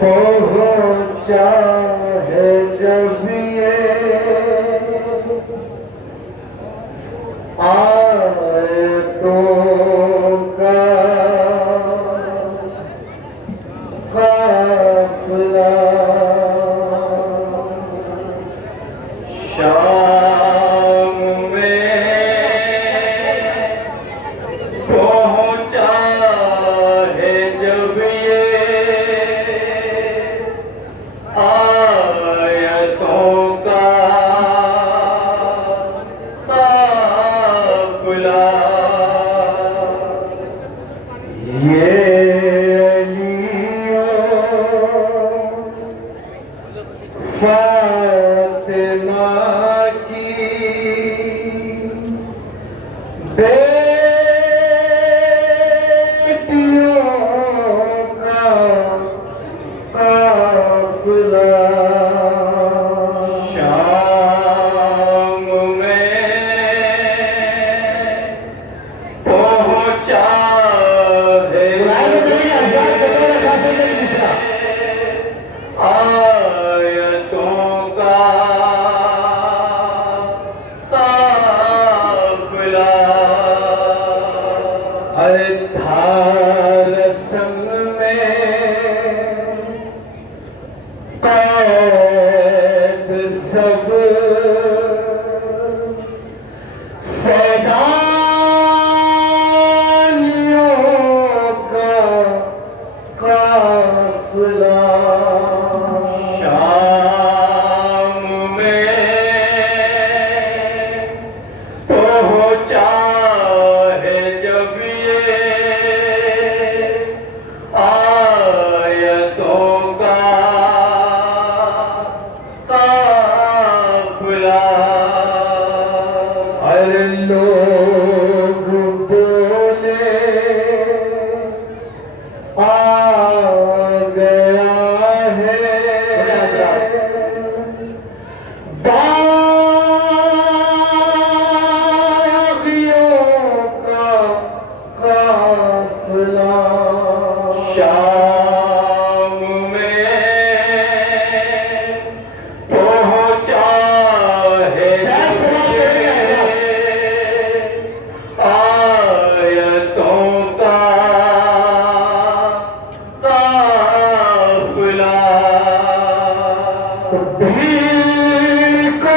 पहुंचा है जब ये आयतों का काफिला शाम में पहुंचा है जब ये आयतों का काफिला ये फातिमा की बेटियों का काफिला शाम में पहुंचा है आयतों का काफिला धार संग में कैद सब सैलानियों का काफिला शाम में पहुंचा है जब ये आयतों का काफिला हर लोग बोले आ गया है बागियों का काफिला शाम में पहुंचा है आयतों का काफिला भीड़ को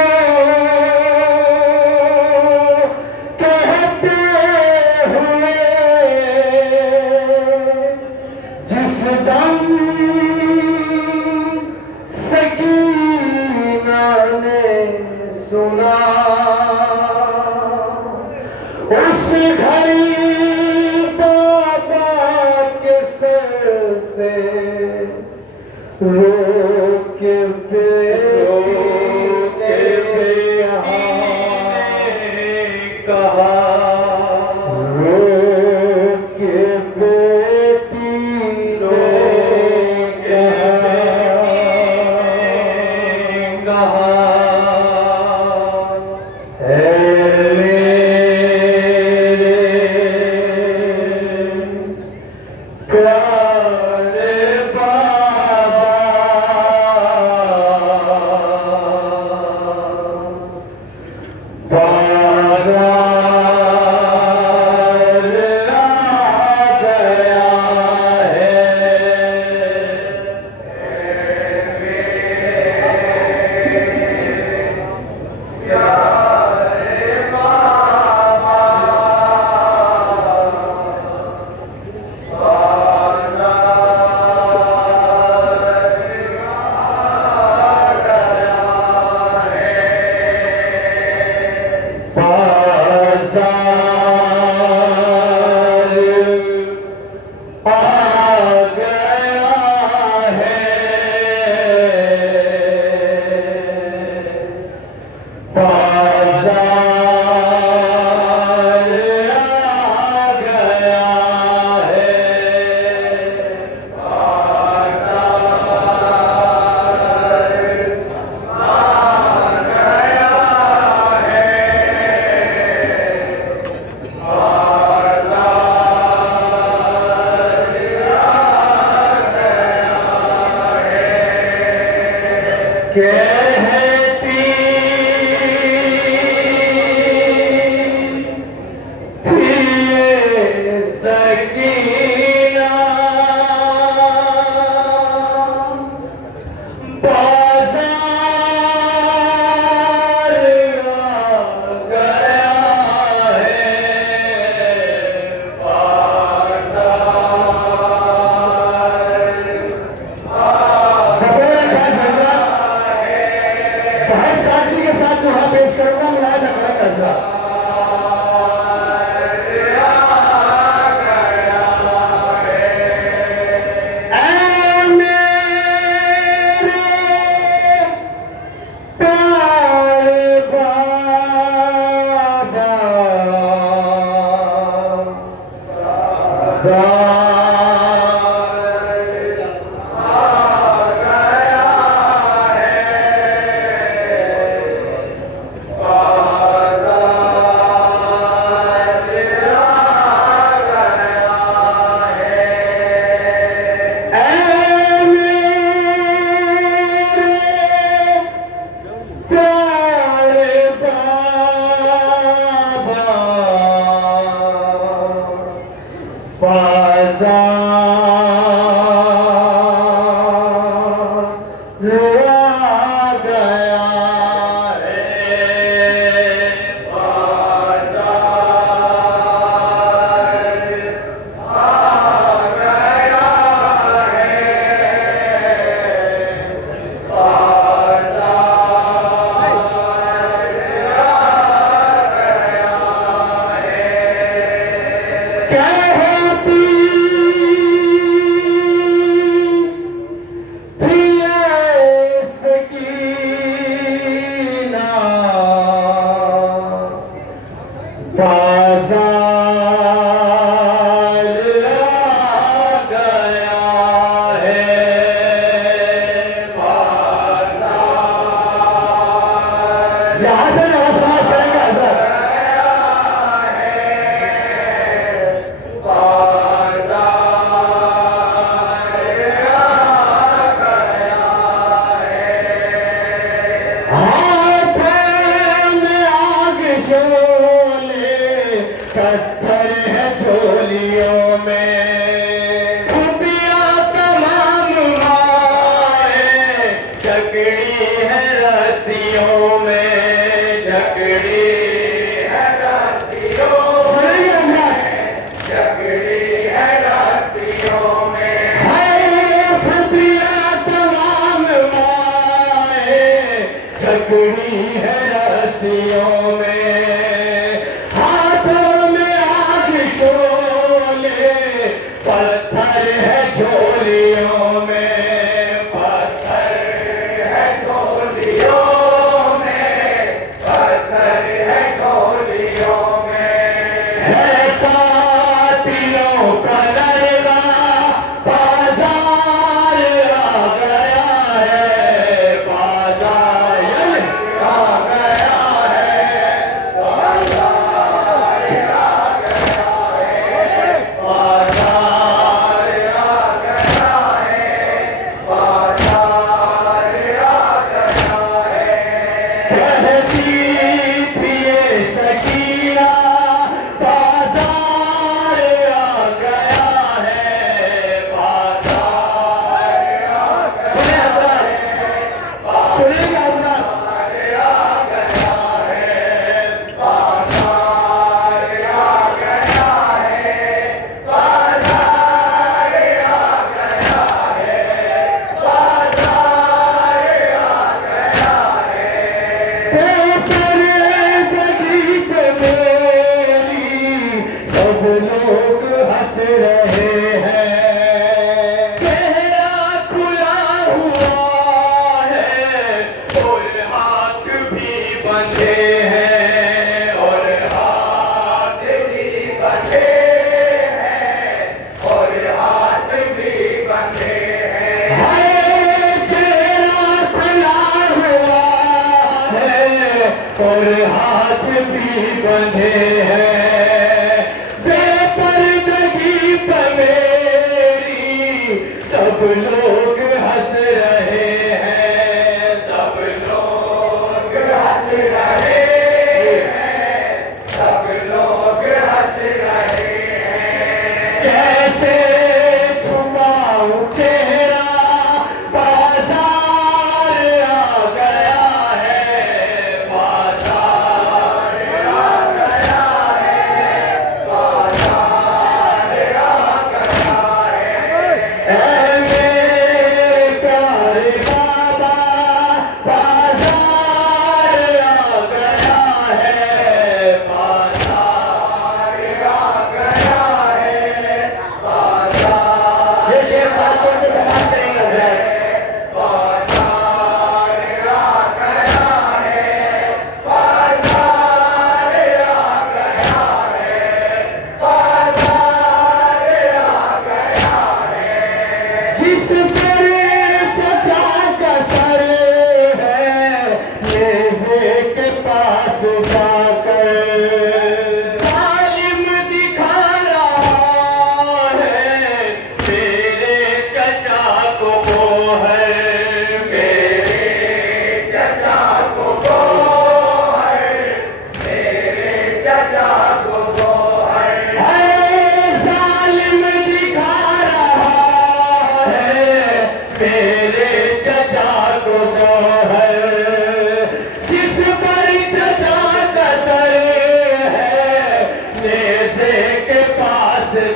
कहते हुए जिस सकीना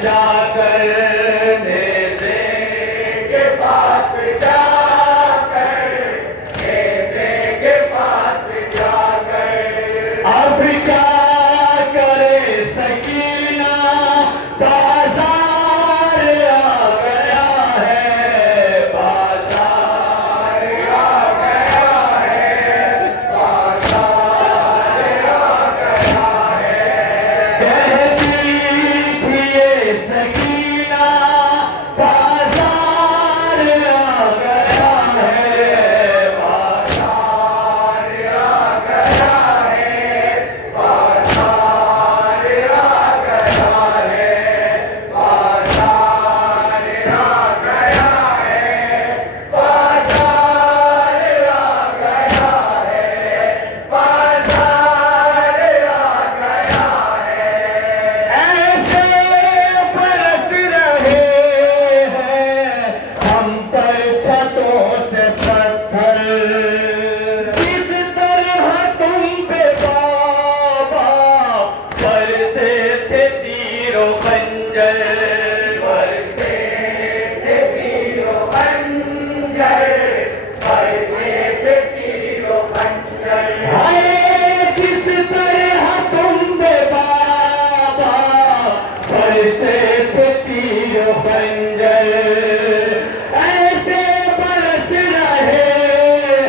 जाकर नेज़े के पास जाकर नेज़े के पास जाकर अब क्या करे सकीना बाजार आ गया है बाजार आ गया है बाजार आ गया है कहती थी ये सकीना बाजार आ गया है बाजार आ गया है बाजार आ गया है बाजार आ गया है बाजार आ गया है बाजार आ गया है ऐसे बरस रहे हैं हम पर छतों से पत्थर किस तरह तुम पे बाबा बरसे थे तीरों खंजर बरसे थे तीरों खंजर बरसे थे तीरों खंजर हाय किस तरह तुम पे बाबा बरसे थे तीरों खंजर ऐसे बरस रहे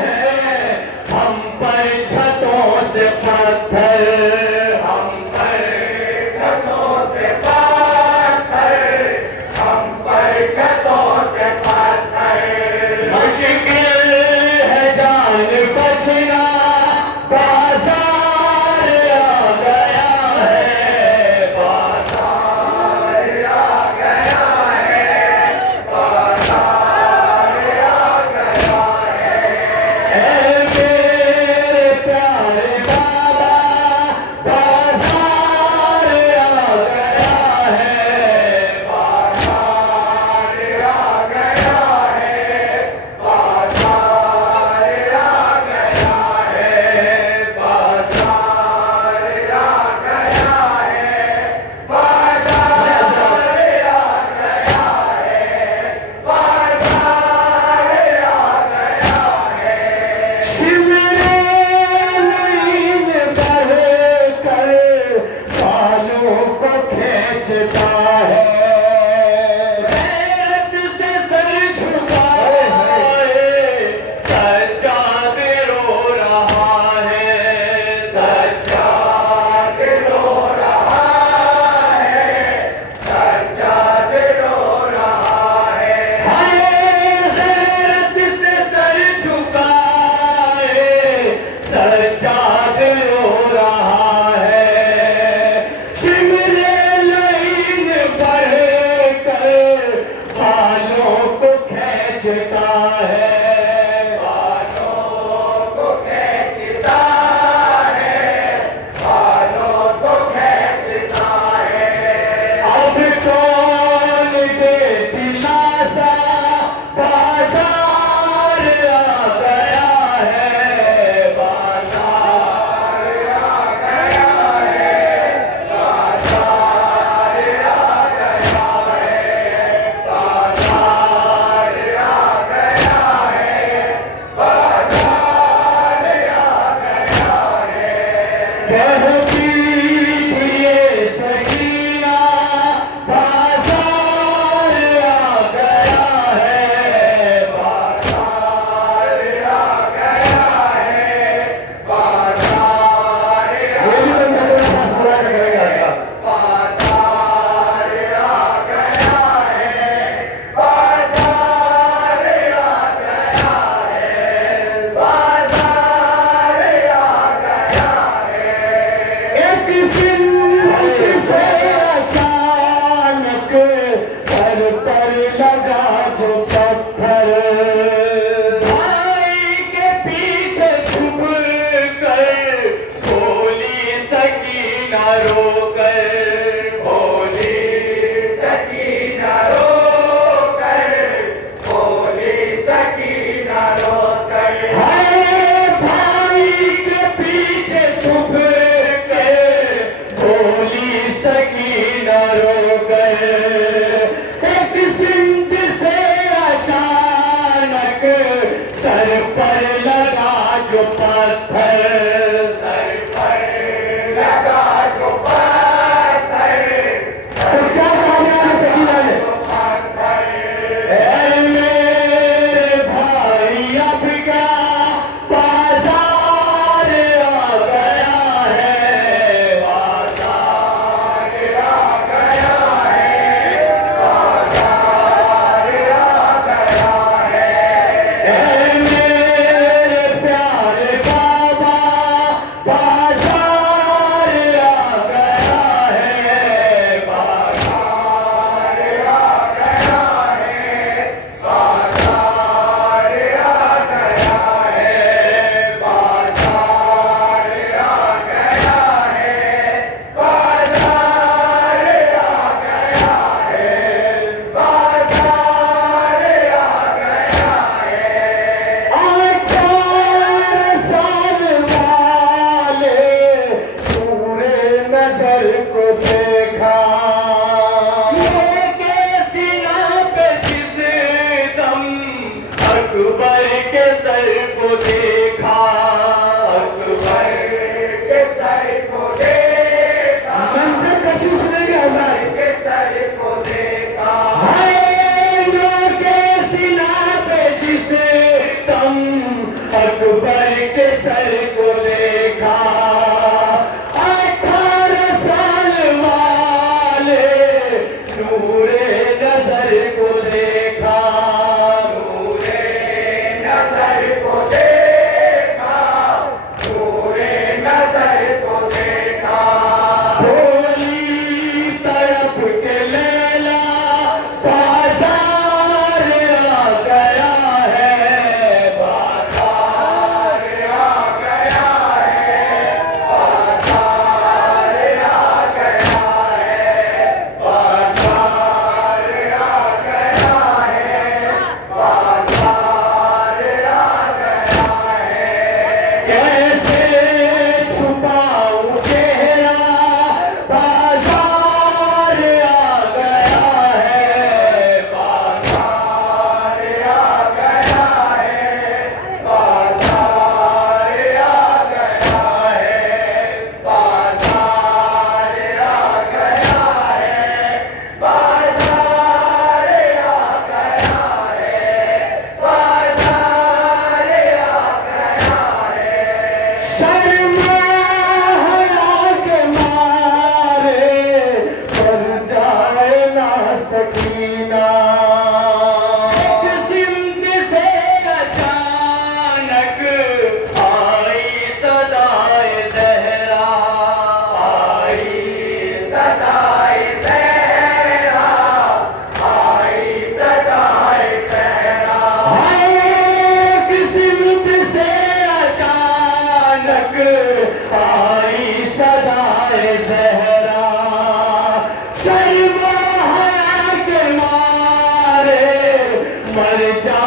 हैं हम पर छतों से पत्थर हम पर छतों से पत्थर हम पर छतों से पत्थर मुश्किल है जान बचना बाजार आ गया है बाजार आ गया है बाजार आ गया है ऐ मेरे प्यारे बाबा बाजार आ गया है बाजार आ गया है बाजार आ गया है बाजार आ गया है बाजार आ गया है बाजार आ गया है शिवरे लीन बह कर बालों को खींचता है गैरत से सर झुकाए सज्जाद रो रहा है सज्जाद रो रहा है सज्जाद रो रहा है हाय गैरत से सर झुकाए सज्जाद रो रहा है शिमले लाइन पर पत्थर सर पर लगा जो पत्थर तो क्या कहा सकीना ने? मेरे भाई अब क्या बाजार आ गया है, बाजार आ गया है, बाजार आ गया है। मेरे प्यारे बाबा बाजार आ गया है, बाजार आ गया है, बाजार आ गया है, बाजार आ गया है, बाजार आ गया है, बाजार आ गया है। 18 साल वाले पूरे नजर को देखा, लेके सीना पे जिस दम अकबर के सर को देखा, अकबर के सर को देखा, मंजर कशी उसने भी होना है के सर को देखा। के सीना पे जिस दम अकबर के सर को देखा, 18 साल वाले नूरे नजर को देखा, नूरे नजर को देखा, नूरे नजर को देखा। होली तरफ के लैला बाजार आ गया है, बाजार आ गया है, बाजार आ गया है, बाजार आ गया है, बाजार आ गया है। कैसे छुपाऊं चेहरा बाजार आ गया है, बाजार आ गया है, बाजार आ गया है, बाजार आ गया है, बाजार आ गया है, बाजार आ गया है। शर्मा हया के मारे पर जाए ना सकीना, एक सिमत से अचानक आई सदाए ज़हरा, आई सदाए ज़हरा, आई सदाए ज़हरा। एक सिमत से अचानक आई सदाए ज़हरा, शर्मा हया के मारे मर जा